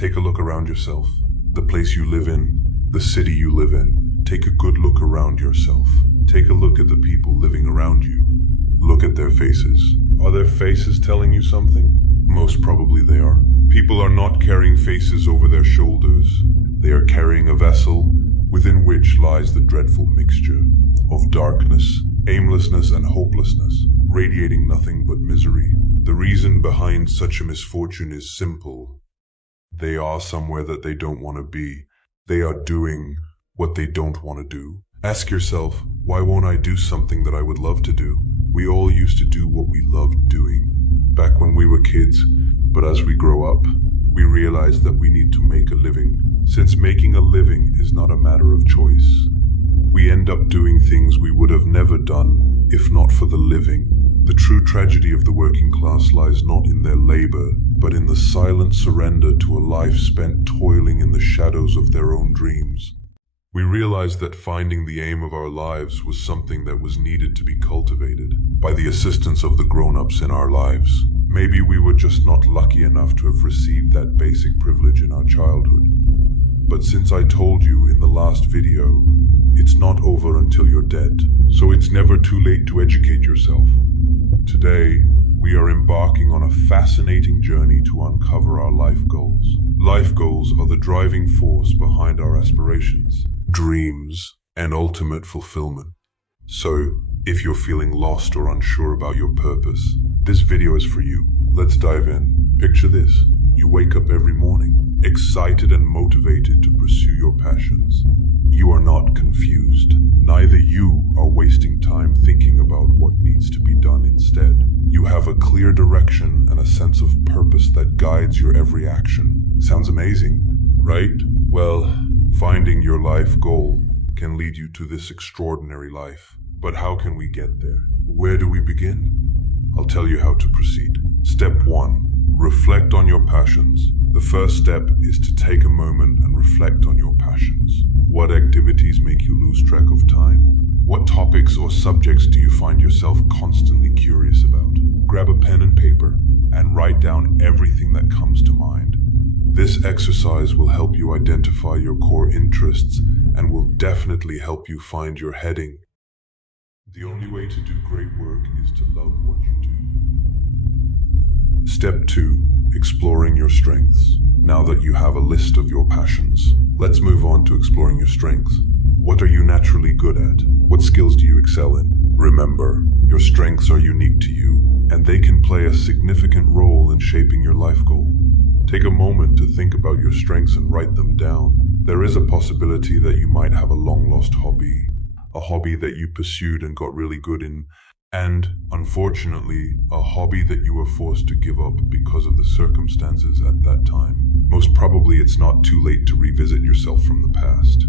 Take a look around yourself. The place you live in, the city you live in. Take a good look around yourself. Take a look at the people living around you. Look at their faces. Are their faces telling you something? Most probably they are. People are not carrying faces over their shoulders. They are carrying a vessel within which lies the dreadful mixture of darkness, aimlessness, and hopelessness, radiating nothing but misery. The reason behind such a misfortune is simple. They are somewhere that they don't want to be. They are doing what they don't want to do. Ask yourself, why won't I do something that I would love to do? We all used to do what we loved doing back when we were kids, but as we grow up, we realize that we need to make a living. Since making a living is not a matter of choice, we end up doing things we would have never done if not for the living. The true tragedy of the working class lies not in their labor, but in the silent surrender to a life spent toiling in the shadows of their own dreams. We realized that finding the aim of our lives was something that was needed to be cultivated by the assistance of the grown-ups in our lives. Maybe we were just not lucky enough to have received that basic privilege in our childhood. But since I told you in the last video, it's not over until you're dead, so it's never too late to educate yourself. Today, we are embarking on a fascinating journey to uncover our life goals. Life goals are the driving force behind our aspirations, dreams, and ultimate fulfillment. So, if you're feeling lost or unsure about your purpose, this video is for you. Let's dive in. Picture this. You wake up every morning, excited and motivated to pursue your passions. You are not confused. Neither you are wasting time thinking about what needs to be done instead. You have a clear direction and a sense of purpose that guides your every action. Sounds amazing, right? Well, finding your life goal can lead you to this extraordinary life. But how can we get there? Where do we begin? I'll tell you how to proceed. Step 1. Reflect on your passions. The first step is to take a moment and reflect on your passions. What activities make you lose track of time? What topics or subjects do you find yourself constantly curious about? Grab a pen and paper and write down everything that comes to mind. This exercise will help you identify your core interests and will definitely help you find your heading. The only way to do great work is to love what you do. Step 2. Exploring your strengths. Now that you have a list of your passions, let's move on to exploring your strengths. What are you naturally good at? What skills do you excel in? Remember, your strengths are unique to you, and they can play a significant role in shaping your life goal. Take a moment to think about your strengths and write them down. There is a possibility that you might have a long-lost hobby, a hobby that you pursued and got really good in, and, unfortunately, a hobby that you were forced to give up because of the circumstances at that time. Most probably it's not too late to revisit yourself from the past.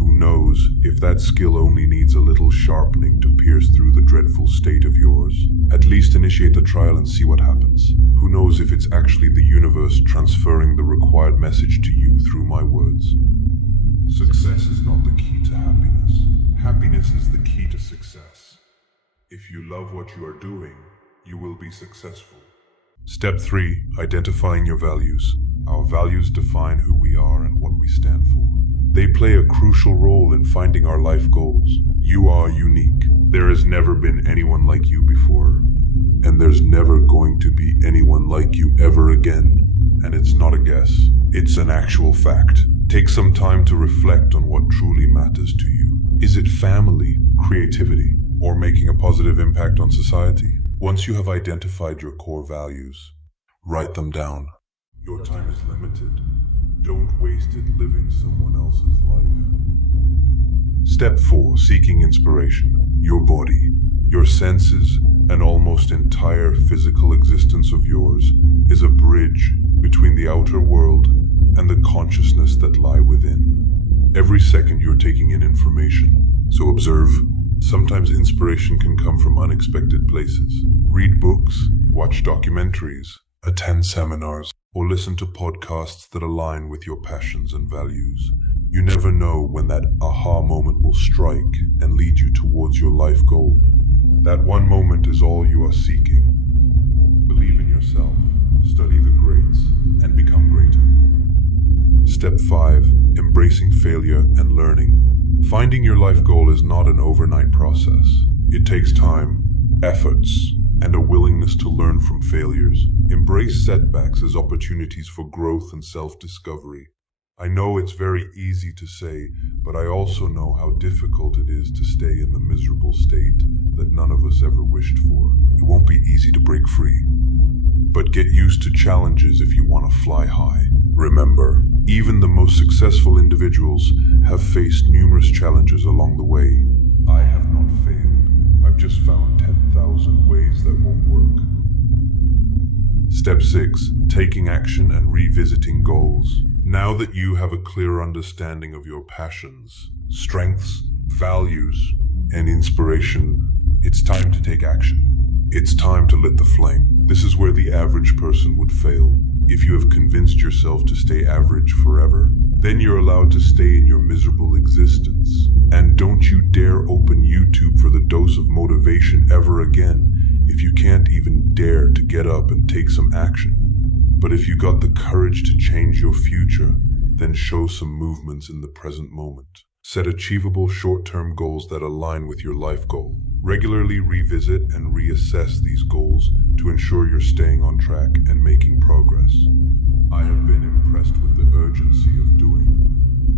Who knows if that skill only needs a little sharpening to pierce through the dreadful state of yours? At least initiate the trial and see what happens. Who knows if it's actually the universe transferring the required message to you through my words? Success is not the key to happiness. Happiness is the key to success. If you love what you are doing, you will be successful. Step 3. Identifying your values. Our values define who we are and what we stand for. They play a crucial role in finding our life goals. You are unique. There has never been anyone like you before, and there's never going to be anyone like you ever again. And it's not a guess, it's an actual fact. Take some time to reflect on what truly matters to you. Is it family, creativity, or making a positive impact on society? Once you have identified your core values, write them down. Your time is limited. Don't waste it living someone else's life. Step 4. Seeking inspiration. Your body, your senses, and almost entire physical existence of yours is a bridge between the outer world and the consciousness that lie within. Every second you're taking in information, so observe. Sometimes inspiration can come from unexpected places. Read books, watch documentaries, attend seminars, or listen to podcasts that align with your passions and values. You never know when that aha moment will strike and lead you towards your life goal. That one moment is all you are seeking. Believe in yourself, study the greats, and become greater. Step 5. Embracing failure and learning. Finding your life goal is not an overnight process. It takes time, efforts, and a willingness to learn from failures. Embrace setbacks as opportunities for growth and self-discovery. I know it's very easy to say, but I also know how difficult it is to stay in the miserable state that none of us ever wished for. It won't be easy to break free, but get used to challenges if you want to fly high. Remember, even the most successful individuals have faced numerous challenges along the way. I have not failed. I've just found 10,000 ways that won't work. Step 6. Taking action and revisiting goals. Now that you have a clear understanding of your passions, strengths, values, and inspiration, it's time to take action. It's time to lit the flame. This is where the average person would fail. If you have convinced yourself to stay average forever, then you're allowed to stay in your miserable existence. And don't you dare open YouTube for the dose of motivation ever again if you can't even dare to get up and take some action. But if you got the courage to change your future, then show some movements in the present moment. Set achievable short-term goals that align with your life goal. Regularly revisit and reassess these goals to ensure you're staying on track and making progress. I have been impressed with the urgency of doing.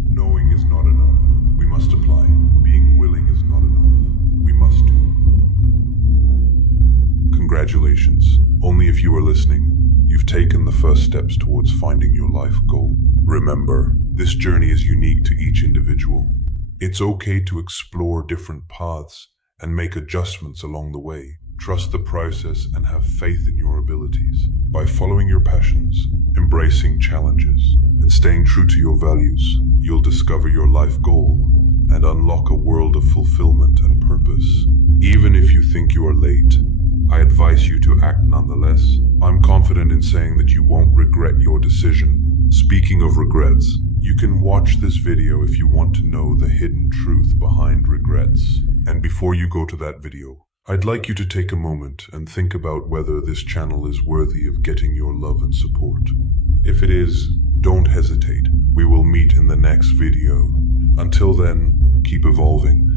Knowing is not enough. We must apply. Being willing is not enough. We must do. Congratulations. Only if you are listening, you've taken the first steps towards finding your life goal. Remember, this journey is unique to each individual. It's okay to explore different paths and make adjustments along the way. Trust the process and have faith in your abilities. By following your passions, embracing challenges, and staying true to your values, you'll discover your life goal and unlock a world of fulfillment and purpose. Even if you think you are late, I advise you to act nonetheless. I'm confident in saying that you won't regret your decision. Speaking of regrets, you can watch this video if you want to know the hidden truth behind regrets. And before you go to that video, I'd like you to take a moment and think about whether this channel is worthy of getting your love and support. If it is, don't hesitate. We will meet in the next video. Until then, keep evolving